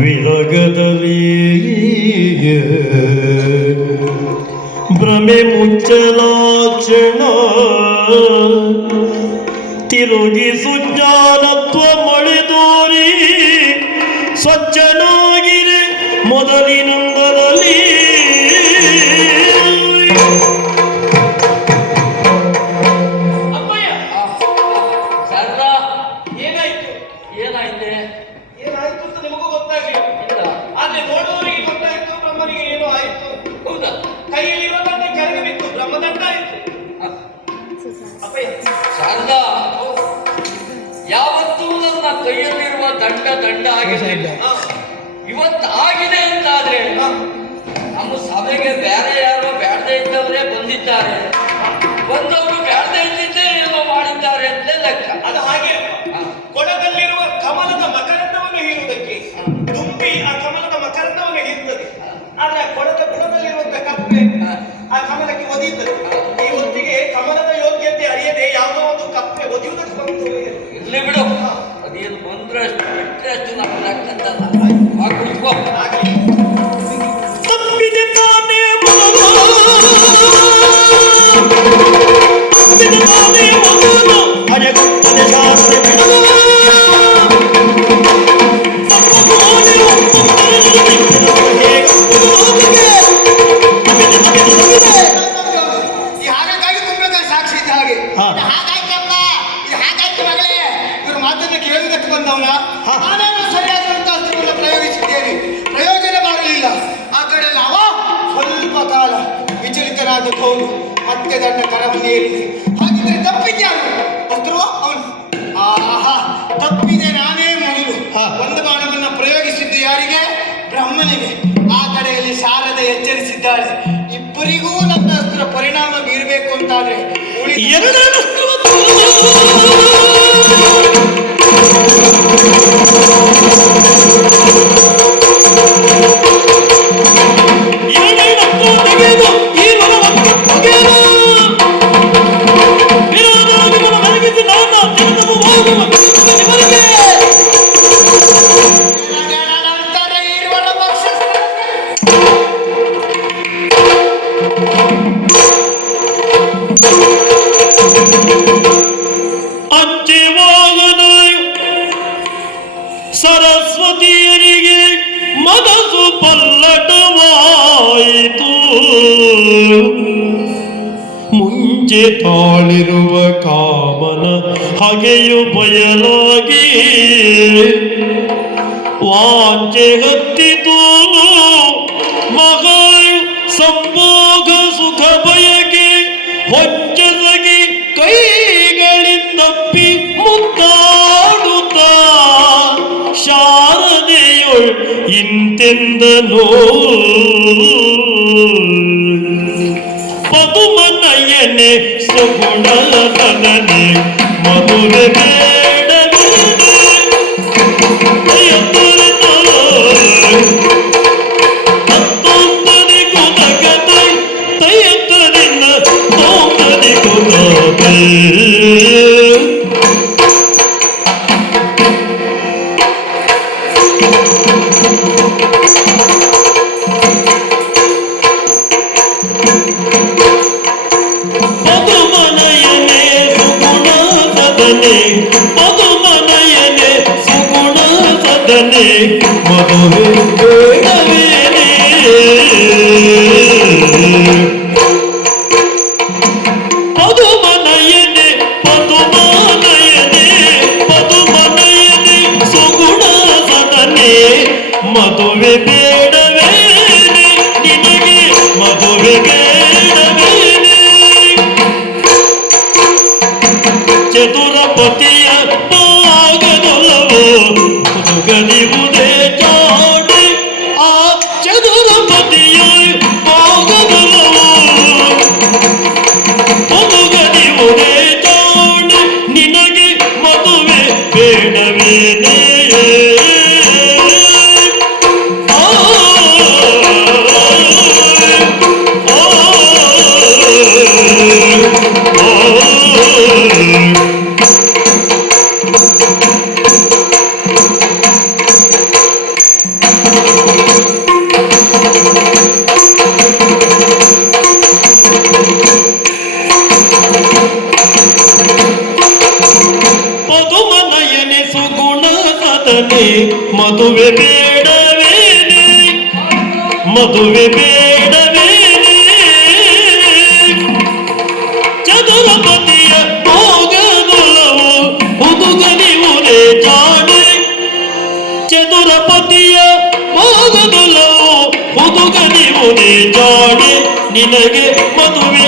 ವಿರಗದಲ್ಲಿ ಭ್ರಮೆ ಮುಚ್ಚಲಾಕ್ಷಣ. ತಿರುಗಿ ಜ್ಞಾನತ್ವ ಮಳೆದೋರಿ. ಸ್ವಚ್ಛನಾಗಿರೆ ಮೊದಲಿನಿಂದಲಲ್ಲಿ. ಏನಾಯ್ತು? ಏನಾಯ್ತೆ? ನಿಮಗೂ ಗೊತ್ತಾಗ್ಲಿಲ್ಲ ಇಲ್ಲ ಆದ್ರೆ ನೋಡುವವರಿಗೆ ಗೊತ್ತಾಯ್ತು ಬ್ರಹ್ಮನಿಗೆ ಏನೋ ಆಯಿತು. ಹೌದಾ? ಕೈಯಲ್ಲಿರೋ ದಂಡ ಕೆಳಗೆ ಬಿತ್ತು ಬ್ರಹ್ಮದಂಡ ಆಯ್ತು. ಶಾರದ ಯಾವತ್ತೂ ನನ್ನ ಕೈಯಲ್ಲಿರುವ ದಂಡ ದಂಡ ಆಗಿರಲಿಲ್ಲ ಇವತ್ತು ಆಗಿದೆ ಅಂತಾದ್ರೆ ನಮ್ಮ ಸಭೆಗೆ ಬೇರೆ ಯಾರೋ ಬೇಡದೇ ಇದ್ದವರೇ ಬಂದಿದ್ದಾರೆ. ಒದೀತದೆ ಈ ಹೊತ್ತಿಗೆ ಕಮಲದ ಯೋಗ್ಯತೆ ಅರಿಯದೆ ಯಾವುದೋ ಒಂದು ಕಪ್ಪೆ ಒದಿಯುವುದಕ್ಕೆ ಬಂತು. ಇರ್ಲಿ ಬಿಡು. ಅದೇನು ಬಂದ್ರೆ ಬಿಟ್ಟರೆ ಅಷ್ಟು ನಮ್ಮ ಲೆಕ್ಕದ್ದಲ್ಲ ಮಾತನ್ನ ಕೇಳುವುದಕ್ಕೆ ಬಂದವನ ನಾನೇನು ಸರಿಯಾದಂತಹ ಸರಿಯಾದಂತ ಅಸ್ತ್ರವನ್ನು ಪ್ರಯೋಗಿಸಿದ್ದೇನೆ. ಪ್ರಯೋಜನ ಮಾಡಲಿಲ್ಲ ಆ ಕಡೆ ನಾವ ಸ್ವಲ್ಪ ಕಾಲ ವಿಚಲಿತನಾದ ಕೌಲು ಮತ್ತೆ ದಂಡ ಕರವನ್ನು ಏರಿದೆ ಹಾಗಿದ್ರೆ ತಪ್ಪಿದ್ಯಾರು ಅಸ್ತ್ರವ ಅವನು ಆಹಾ ತಪ್ಪಿದೆ ನಾನೇ ಮೊದಲು ಹಾ. ಒಂದು ಬಾಣವನ್ನು ಪ್ರಯೋಗಿಸಿದ್ದು ಯಾರಿಗೆ? ಬ್ರಹ್ಮನಿಗೆ. ಆ ಕಡೆಯಲ್ಲಿ ಶಾರದೆ ಎಚ್ಚರಿಸಿದ್ದಾಳೆ. ಇಬ್ಬರಿಗೂ ನನ್ನ ಅಸ್ತ್ರ ಪರಿಣಾಮ ಬೀರಬೇಕು ಅಂತಾದ್ರೆ ಮುಂಚೆ ತಾಳಿರುವ ಕಾಮನ ಹಗೆಯು ಬಯಲಾಗಿ ವಾಂಚೆ ಹತ್ತಿತು. ಮಗಳು ಸಂಭೋಗ ಸುಖ ಬಯಕೆ ಹೊಚ್ಚಸಗಿ ಕೈಗಳಿಂದಪ್ಪಿ ಮುತ್ತಾಡುತ್ತ. ಶಾರದೆಯೊಳ್ ಇಂತೆಂದನೋ. ಪದುಮನಯನೆ నయనే సుగుణ మధుర ಸದನೆ ಮಧುಮನಯನೆ ಸುಗುಣ ಸದನೆ ಮಧುವೆ ಬೇಡವೇನೆ ಪದುಮನಯನೆ ಪದುಮನಯನೆ ಪದುಮನಯನೆ ಸುಗುಣ ಸದನೆ ಮದುವೆ ಬೇಡವೇನೆ ನಿನಗೆ ಮದುವೆ ಮುದುಗನಿವುದೇ ಚಾಡಿ ಆ ಚತುರಪತಿಯ ಪಾಗದೊಲವು ಮುದುಗನಿವುದೇ ಚಾಡಿ ನಿನಗೆ ಮದುವೆ ಬೇಡವೇನೇ ಮದುವೆ ಬೇಡವೇನೆ ಚತುರಪತಿಯ ಭೋಗದೊಲವು ಹುದುಗನಿವುದೇ ಜಾಣೆ ಚತುರಪತಿಯ ಭೋಗದೊಲವು ಹುದುಗನಿವುದೇ ಜಾಣೆ ನಿನಗೆ ಮದುವೆ